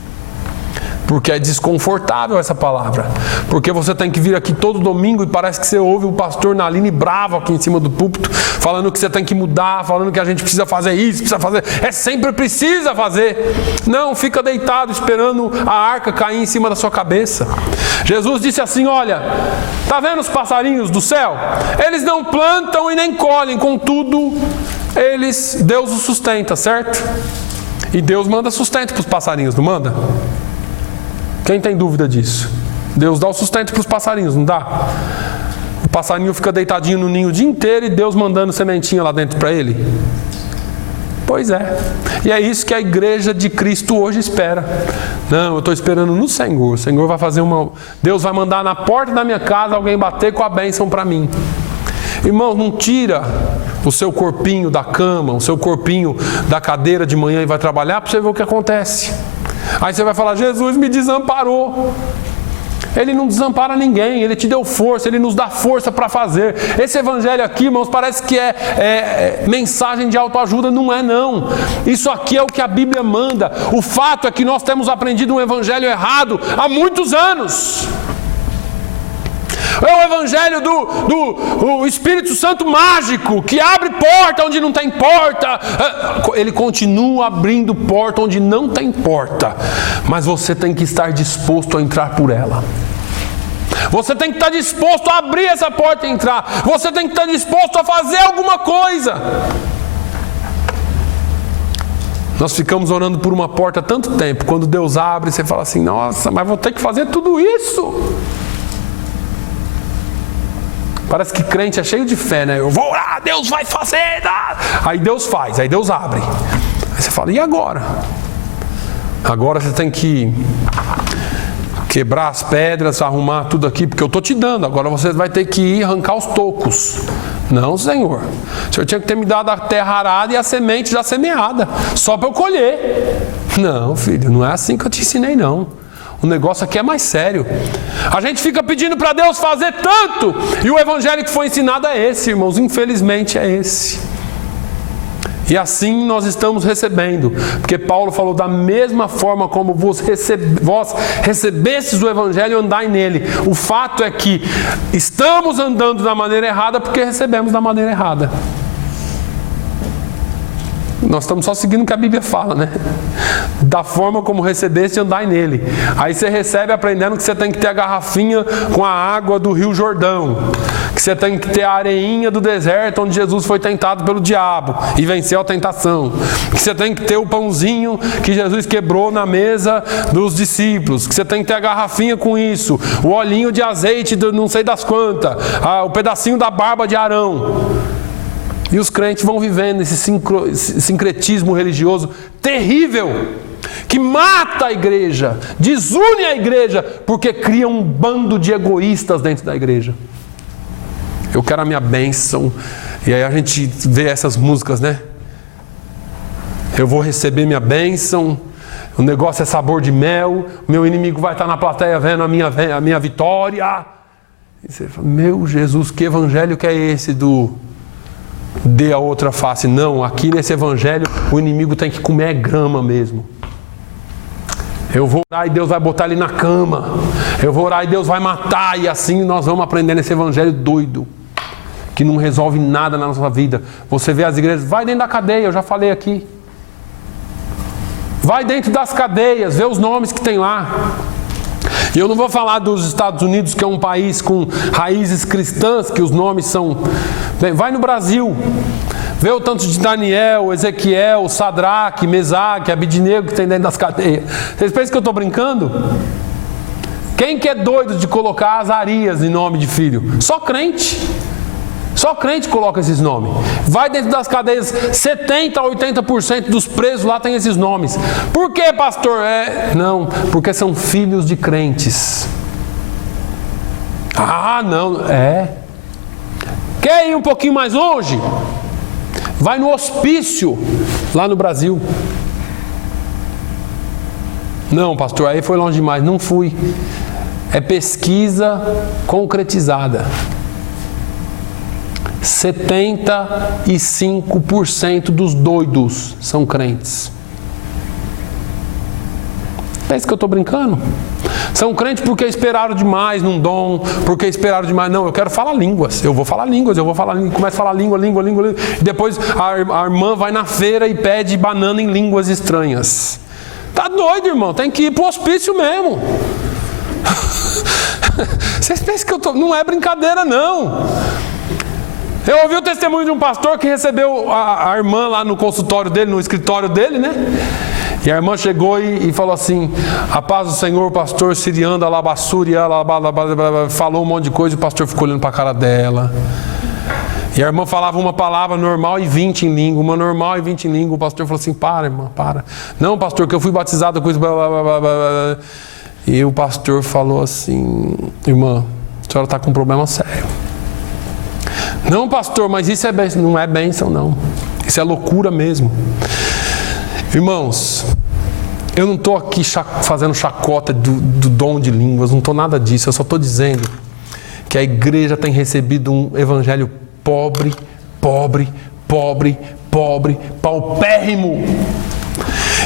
Porque é desconfortável essa palavra. Porque você tem que vir aqui todo domingo e parece que você ouve o pastor Naline bravo aqui em cima do púlpito, falando que você tem que mudar, falando que a gente precisa fazer isso, precisa fazer... sempre precisa fazer. Não, fica deitado esperando a arca cair em cima da sua cabeça. Jesus disse assim: olha, tá vendo os passarinhos do céu? Eles não plantam e nem colhem, contudo, Deus os sustenta, certo? E Deus manda sustento para os passarinhos, não manda? Quem tem dúvida disso? Deus dá o sustento para os passarinhos, não dá? O passarinho fica deitadinho no ninho o dia inteiro e Deus mandando sementinha lá dentro para ele? Pois é. E é isso que a igreja de Cristo hoje espera. Não, eu estou esperando no Senhor. O Senhor vai fazer Deus vai mandar na porta da minha casa alguém bater com a bênção para mim. Irmãos, não tira o seu corpinho da cama, o seu corpinho da cadeira de manhã e vai trabalhar para você ver o que acontece. Aí você vai falar, Jesus me desamparou. Ele não desampara ninguém, Ele te deu força, Ele nos dá força para fazer. Esse evangelho aqui, irmãos, parece que é mensagem de autoajuda, não é não. Isso aqui é o que a Bíblia manda. O fato é que nós temos aprendido um evangelho errado há muitos anos. É o evangelho do Espírito Santo mágico, que abre porta onde não tem porta. Ele continua abrindo porta onde não tem porta, mas você tem que estar disposto a entrar por ela. Você tem que estar disposto a abrir essa porta e entrar. Você tem que estar disposto a fazer alguma coisa. Nós ficamos orando por uma porta há tanto tempo. Quando Deus abre, você fala assim, nossa, mas vou ter que fazer tudo isso. Parece que crente é cheio de fé, né? Eu vou orar, Deus vai fazer. Aí Deus faz, aí Deus abre. Aí você fala, e agora? Agora você tem que quebrar as pedras, arrumar tudo aqui, porque eu estou te dando. Agora você vai ter que ir arrancar os tocos. Não, Senhor. O Senhor tinha que ter me dado a terra arada e a semente já semeada, só para eu colher. Não, filho, não é assim que eu te ensinei, não. O negócio aqui é mais sério. A gente fica pedindo para Deus fazer tanto, e o evangelho que foi ensinado é esse, irmãos. Infelizmente é esse. E assim nós estamos recebendo, porque Paulo falou, da mesma forma como vós recebestes o evangelho, andai nele. O fato é que estamos andando da maneira errada porque recebemos da maneira errada. Nós estamos só seguindo o que a Bíblia fala, né? Da forma como recebeste, andai nele. Aí você recebe aprendendo que você tem que ter a garrafinha com a água do Rio Jordão, que você tem que ter a areinha do deserto onde Jesus foi tentado pelo diabo e venceu a tentação, que você tem que ter o pãozinho que Jesus quebrou na mesa dos discípulos, que você tem que ter a garrafinha com isso, o olhinho de azeite de não sei das quantas, o pedacinho da barba de Arão. E os crentes vão vivendo esse sincretismo religioso terrível, que mata a igreja, desune a igreja, porque cria um bando de egoístas dentro da igreja. Eu quero a minha bênção. E aí a gente vê essas músicas, né? Eu vou receber minha bênção, o negócio é sabor de mel, meu inimigo vai estar na plateia vendo a minha vitória. E você fala, meu Jesus, que evangelho que é esse do... dê a outra face? Não, aqui nesse evangelho o inimigo tem que comer grama mesmo. Eu vou orar e Deus vai botar ele na cama. Eu vou orar e Deus vai matar. E assim nós vamos aprender nesse evangelho doido, que não resolve nada na nossa vida. Você vê as igrejas, vai dentro da cadeia, eu já falei aqui. Vai dentro das cadeias, vê os nomes que tem lá. E eu não vou falar dos Estados Unidos, que é um país com raízes cristãs, que os nomes são... Vai no Brasil, vê o tanto de Daniel, Ezequiel, Sadraque, Mesaque, Abidnego que tem dentro das cadeias. Vocês pensam que eu estou brincando? Quem que é doido de colocar Azarias em nome de filho? Só crente. Só crente coloca esses nomes. Vai dentro das cadeias, 70% a 80% dos presos lá tem esses nomes. Por que, pastor? Não, porque são filhos de crentes. Ah, não, Quer ir um pouquinho mais longe? Vai no hospício, lá no Brasil. Não, pastor, aí foi longe demais. Não fui. É pesquisa concretizada. 75% dos doidos são crentes. É isso que eu estou brincando? São crentes porque esperaram demais num dom, porque esperaram demais. Não, eu quero falar línguas. Eu vou falar línguas, começo a falar língua. E depois a irmã vai na feira e pede banana em línguas estranhas. Tá doido, irmão? Tem que ir pro hospício mesmo. Vocês pensam que eu tô... Não é brincadeira, não. Eu ouvi o testemunho de um pastor que recebeu a irmã lá no consultório dele, no escritório dele, né? E a irmã chegou e falou assim: a paz do Senhor, pastor Sirianda, Alabassuri, falou um monte de coisa e o pastor ficou olhando para a cara dela. E a irmã falava uma palavra normal e 20 em língua, uma normal e 20 em língua. O pastor falou assim: para, irmã, para. Não, pastor, que eu fui batizado com isso. E o pastor falou assim: irmã, a senhora está com um problema sério. Não, pastor, mas isso não é bênção, não. Isso é loucura mesmo. Irmãos, Eu não estou aqui fazendo chacota do dom de línguas, não estou nada disso. Eu só estou dizendo que a igreja tem recebido um evangelho pobre, paupérrimo.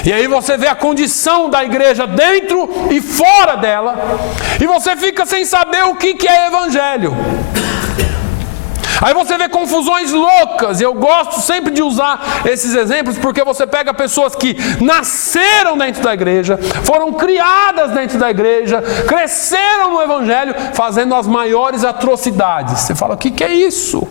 E aí você vê a condição da igreja dentro e fora dela, e você fica sem saber o que é evangelho. Aí você vê confusões loucas, e eu gosto sempre de usar esses exemplos, porque você pega pessoas que nasceram dentro da igreja, foram criadas dentro da igreja, cresceram no evangelho, fazendo as maiores atrocidades. Você fala, o que é isso?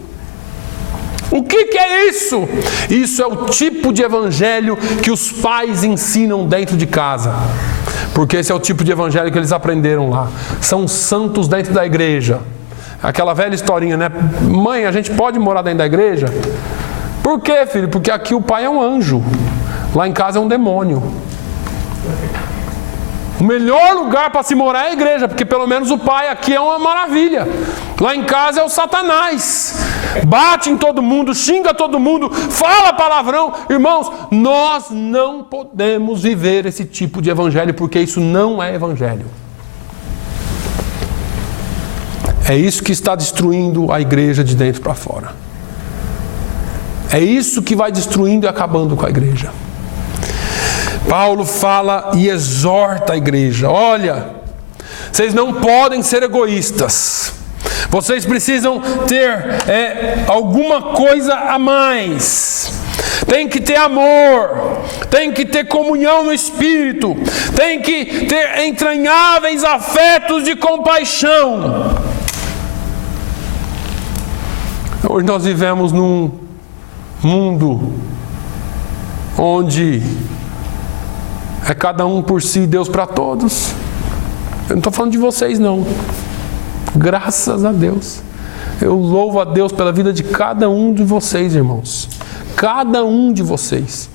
O que é isso? Isso é o tipo de evangelho que os pais ensinam dentro de casa. Porque esse é o tipo de evangelho que eles aprenderam lá. São santos dentro da igreja. Aquela velha historinha, né? Mãe, a gente pode morar dentro da igreja? Por quê, filho? Porque aqui o pai é um anjo. Lá em casa é um demônio. O melhor lugar para se morar é a igreja, porque pelo menos o pai aqui é uma maravilha. Lá em casa é o Satanás. Bate em todo mundo, xinga todo mundo, fala palavrão. Irmãos, nós não podemos viver esse tipo de evangelho, porque isso não é evangelho. É isso que está destruindo a igreja de dentro para fora. É isso que vai destruindo e acabando com a igreja. Paulo fala e exorta a igreja: olha, vocês não podem ser egoístas. Vocês precisam ter alguma coisa a mais. Tem que ter amor, tem que ter comunhão no Espírito, tem que ter entranháveis afetos de compaixão. Hoje nós vivemos num mundo onde é cada um por si, Deus para todos. Eu não estou falando de vocês, não. Graças a Deus. Eu louvo a Deus pela vida de cada um de vocês, irmãos. Cada um de vocês.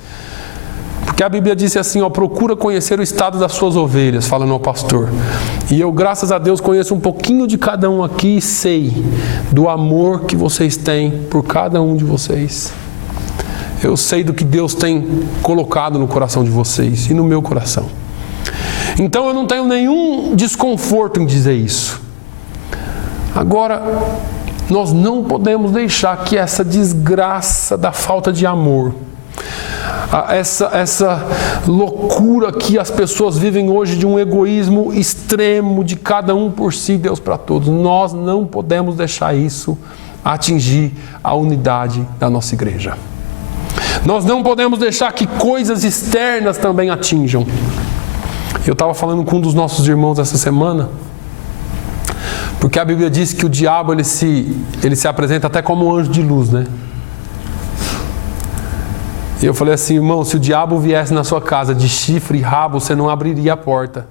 Porque a Bíblia disse assim, ó, procura conhecer o estado das suas ovelhas, falando ao pastor. E eu, graças a Deus, conheço um pouquinho de cada um aqui e sei do amor que vocês têm por cada um de vocês. Eu sei do que Deus tem colocado no coração de vocês e no meu coração. Então eu não tenho nenhum desconforto em dizer isso. Agora, nós não podemos deixar que essa desgraça da falta de amor, essa loucura que as pessoas vivem hoje de um egoísmo extremo, de cada um por si, Deus para todos, nós não podemos deixar isso atingir a unidade da nossa igreja. Nós não podemos deixar que coisas externas também atinjam. Eu estava falando com um dos nossos irmãos essa semana, porque a Bíblia diz que o diabo ele se apresenta até como um anjo de luz, né? E eu falei assim, irmão, se o diabo viesse na sua casa de chifre e rabo, você não abriria a porta.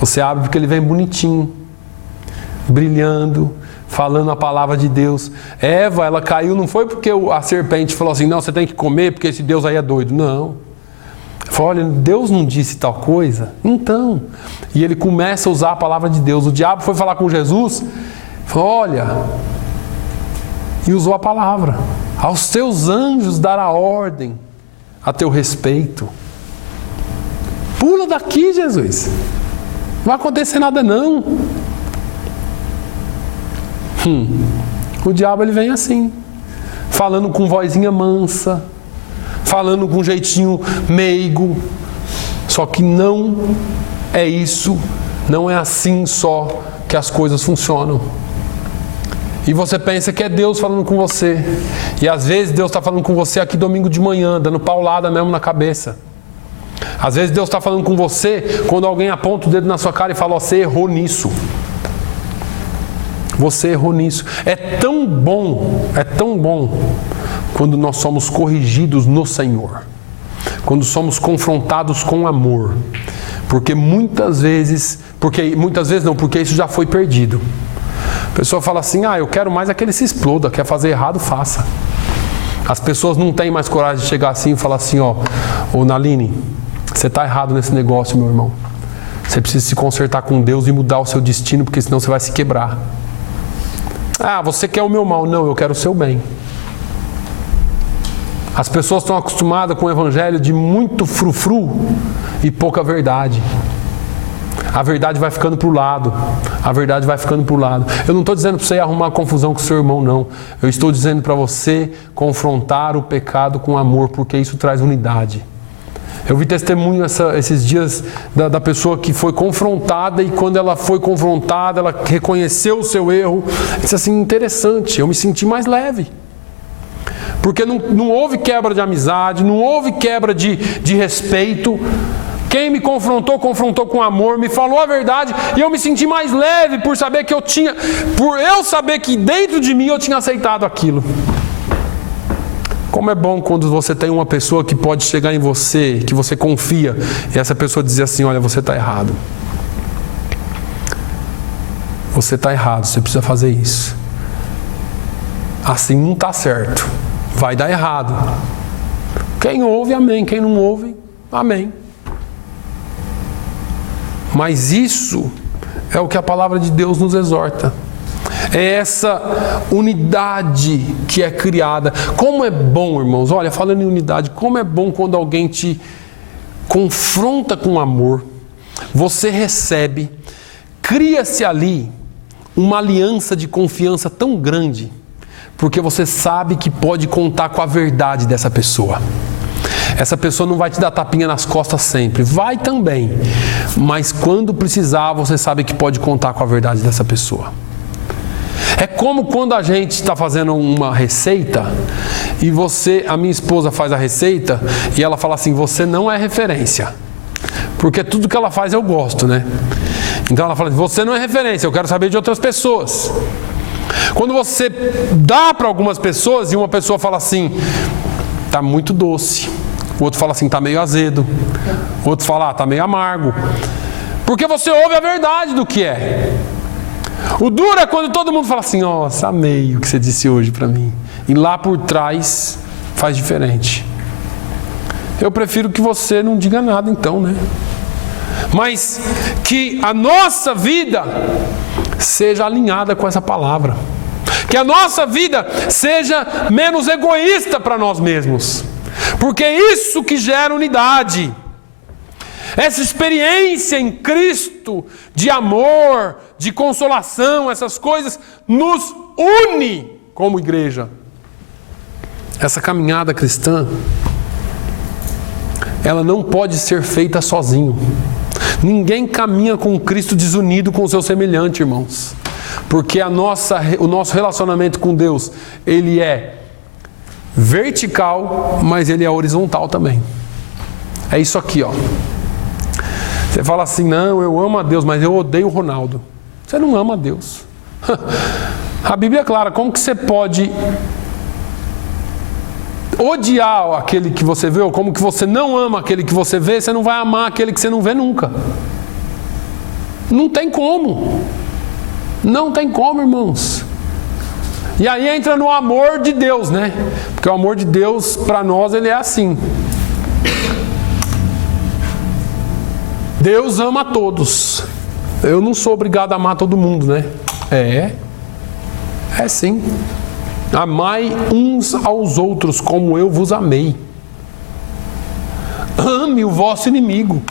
Você abre porque ele vem bonitinho, brilhando, falando a palavra de Deus. Eva, ela caiu, não foi porque a serpente falou assim, não, você tem que comer porque esse Deus aí é doido. Não. Falou, olha, Deus não disse tal coisa? Então. E ele começa a usar a palavra de Deus. O diabo foi falar com Jesus, falou, olha, e usou a palavra. Aos teus anjos dará ordem a teu respeito. Pula daqui, Jesus. Não vai acontecer nada não. O diabo ele vem assim, falando com vozinha mansa, falando com jeitinho meigo. Só que não é isso, não é assim só que as coisas funcionam. E você pensa que é Deus falando com você. E às vezes Deus está falando com você aqui domingo de manhã, dando paulada mesmo na cabeça. Às vezes Deus está falando com você quando alguém aponta o dedo na sua cara e fala, ó, você errou nisso. Você errou nisso. É tão bom quando nós somos corrigidos no Senhor. Quando somos confrontados com amor. Porque muitas vezes isso já foi perdido. A pessoa fala assim, eu quero mais é que ele se exploda, quer fazer errado, faça. As pessoas não têm mais coragem de chegar assim e falar assim, ô Naline, você está errado nesse negócio, meu irmão. Você precisa se consertar com Deus e mudar o seu destino, porque senão você vai se quebrar. Você quer o meu mal. Não, eu quero o seu bem. As pessoas estão acostumadas com o evangelho de muito frufru e pouca verdade. A verdade vai ficando para o lado. A verdade vai ficando para o lado. Eu não estou dizendo para você ir arrumar confusão com seu irmão, não. Eu estou dizendo para você confrontar o pecado com amor, porque isso traz unidade. Eu vi testemunho esses dias da pessoa que foi confrontada, e quando ela foi confrontada, ela reconheceu o seu erro. Disse assim, interessante, eu me senti mais leve. Porque não houve quebra de amizade, não houve quebra de respeito. Quem me confrontou com amor, me falou a verdade, e eu me senti mais leve por saber que por eu saber que dentro de mim eu tinha aceitado aquilo. Como é bom quando você tem uma pessoa que pode chegar em você, que você confia, e essa pessoa dizer assim, olha, você está errado. Você está errado, você precisa fazer isso. Assim não está certo. Vai dar errado. Quem ouve, amém. Quem não ouve, amém. Mas isso é o que a palavra de Deus nos exorta. É essa unidade que é criada. Como é bom, irmãos, olha, falando em unidade, como é bom quando alguém te confronta com amor, você recebe, cria-se ali uma aliança de confiança tão grande, porque você sabe que pode contar com a verdade dessa pessoa. Essa pessoa não vai te dar tapinha nas costas sempre, vai também, mas quando precisar, você sabe que pode contar com a verdade dessa pessoa. É como quando a gente está fazendo uma receita e a minha esposa faz a receita e ela fala assim, você não é referência, porque tudo que ela faz eu gosto, né? Então ela fala, você não é referência, eu quero saber de outras pessoas. Quando você dá para algumas pessoas e uma pessoa fala assim, tá muito doce, o outro fala assim, tá meio azedo, o outro fala, tá meio amargo, porque você ouve a verdade do que é. O duro é quando todo mundo fala assim, nossa, amei o que você disse hoje para mim, e lá por trás faz diferente. Eu prefiro que você não diga nada então, né? Mas que a nossa vida seja alinhada com essa palavra. Que a nossa vida seja menos egoísta para nós mesmos. Porque é isso que gera unidade. Essa experiência em Cristo de amor, de consolação, essas coisas nos une como igreja. Essa caminhada cristã, ela não pode ser feita sozinho. Ninguém caminha com Cristo desunido com o seu semelhante, irmãos. Porque o nosso relacionamento com Deus, ele é vertical, mas ele é horizontal também. É isso aqui, ó. Você fala assim, não, eu amo a Deus, mas eu odeio o Ronaldo. Você não ama a Deus. A Bíblia é clara, como que você pode odiar aquele que você vê, ou como que você não ama aquele que você vê, você não vai amar aquele que você não vê nunca. Não tem como. Não tem como, irmãos. E aí entra no amor de Deus, né? Porque o amor de Deus, para nós, ele é assim. Deus ama a todos. Eu não sou obrigado a amar todo mundo, né? É sim. Amai uns aos outros como eu vos amei. Ame o vosso inimigo.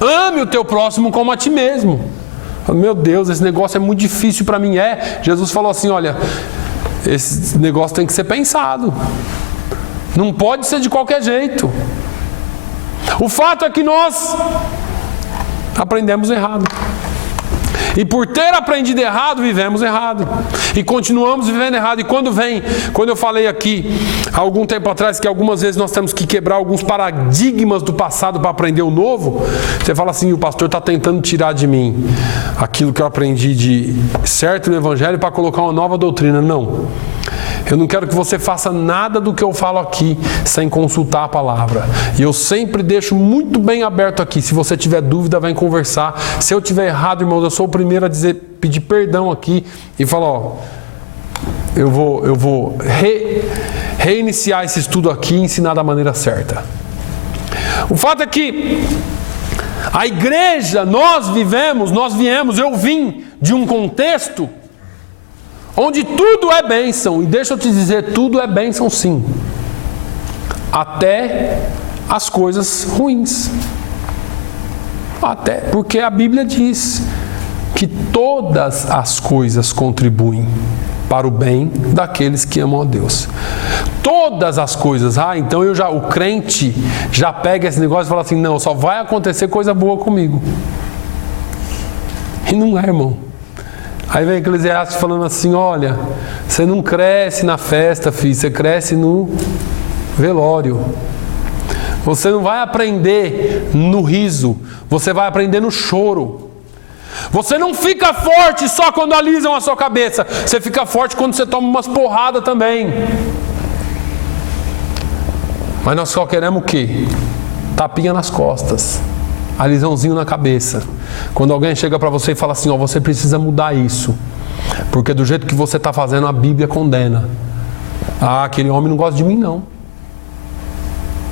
Ame o teu próximo como a ti mesmo. Meu Deus, esse negócio é muito difícil para mim. Jesus falou assim, olha, esse negócio tem que ser pensado. Não pode ser de qualquer jeito. O fato é que nós aprendemos errado. E por ter aprendido errado, vivemos errado. E continuamos vivendo errado. E quando eu falei aqui, há algum tempo atrás, que algumas vezes nós temos que quebrar alguns paradigmas do passado para aprender o novo, você fala assim, o pastor está tentando tirar de mim aquilo que eu aprendi de certo no Evangelho para colocar uma nova doutrina. Não. Eu não quero que você faça nada do que eu falo aqui sem consultar a palavra. E eu sempre deixo muito bem aberto aqui. Se você tiver dúvida, vem conversar. Se eu tiver errado, irmãos, eu sou o primeiro a pedir perdão aqui e falar, ó, eu vou reiniciar esse estudo aqui e ensinar da maneira certa. O fato é que a igreja, eu vim de um contexto onde tudo é bênção, e deixa eu te dizer, tudo é bênção sim. até as coisas ruins. Até porque a Bíblia diz que todas as coisas contribuem para o bem daqueles que amam a Deus. Todas as coisas. Então o crente já pega esse negócio e fala assim, não, só vai acontecer coisa boa comigo. E não é, irmão. Aí vem Eclesiastes falando assim, olha, você não cresce na festa, filho, você cresce no velório. Você não vai aprender no riso, você vai aprender no choro. Você não fica forte só quando alisam a sua cabeça, você fica forte quando você toma umas porradas também. Mas nós só queremos o quê? Tapinha nas costas, alisãozinho na cabeça. Quando alguém chega para você e fala assim, você precisa mudar isso, porque do jeito que você está fazendo a Bíblia condena. Aquele homem não gosta de mim não.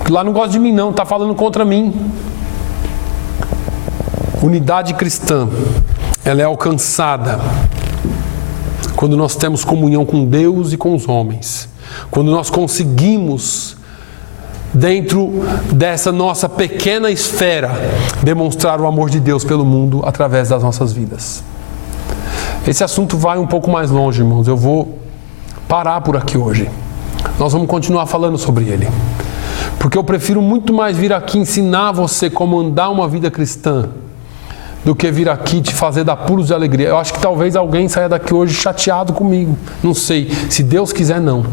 Lá não gosta de mim não, está falando contra mim. Unidade cristã, ela é alcançada quando nós temos comunhão com Deus e com os homens. Quando nós conseguimos, dentro dessa nossa pequena esfera, demonstrar o amor de Deus pelo mundo através das nossas vidas. Esse assunto vai um pouco mais longe, irmãos. Eu vou parar por aqui hoje. Nós vamos continuar falando sobre ele. Porque eu prefiro muito mais vir aqui ensinar você como andar uma vida cristã do que vir aqui te fazer dar pulos de alegria. Eu acho que talvez alguém saia daqui hoje chateado comigo. Não sei, se Deus quiser não.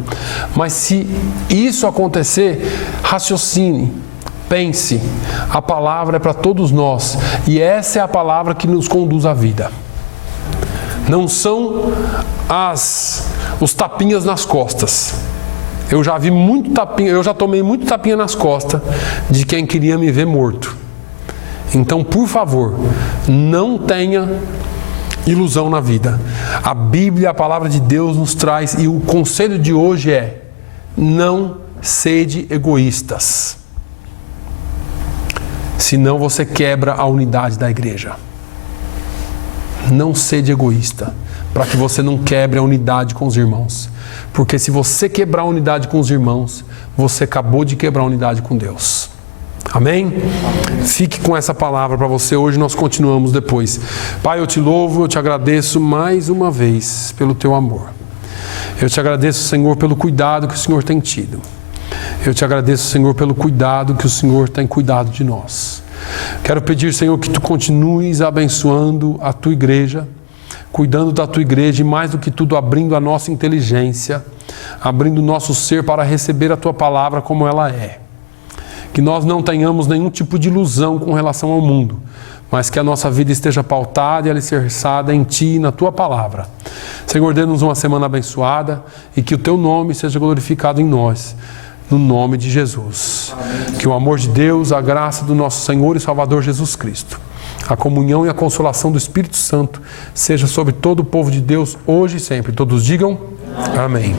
Mas se isso acontecer, raciocine, pense. A palavra é para todos nós. E essa é a palavra que nos conduz à vida. Não são os tapinhas nas costas. Eu já vi muito tapinha, eu já tomei muito tapinha nas costas de quem queria me ver morto. Então, por favor, não tenha ilusão na vida. A Bíblia, a palavra de Deus nos traz, e o conselho de hoje é: não sede egoístas. Senão você quebra a unidade da igreja. Não sede egoísta, para que você não quebre a unidade com os irmãos. Porque se você quebrar a unidade com os irmãos, você acabou de quebrar a unidade com Deus. Amém? Fique com essa palavra para você hoje, nós continuamos depois. Pai, eu te louvo, eu te agradeço mais uma vez pelo teu amor. Eu te agradeço, Senhor, pelo cuidado que o Senhor tem tido. Eu te agradeço, Senhor, pelo cuidado que o Senhor tem cuidado de nós. Quero pedir, Senhor, que tu continues abençoando a tua igreja, cuidando da tua igreja e, mais do que tudo, abrindo a nossa inteligência, abrindo o nosso ser para receber a tua palavra como ela é. Que nós não tenhamos nenhum tipo de ilusão com relação ao mundo, mas que a nossa vida esteja pautada e alicerçada em ti e na tua palavra. Senhor, dê-nos uma semana abençoada e que o teu nome seja glorificado em nós, no nome de Jesus. Amém. Que o amor de Deus, a graça do nosso Senhor e Salvador Jesus Cristo, a comunhão e a consolação do Espírito Santo seja sobre todo o povo de Deus, hoje e sempre. Todos digam amém.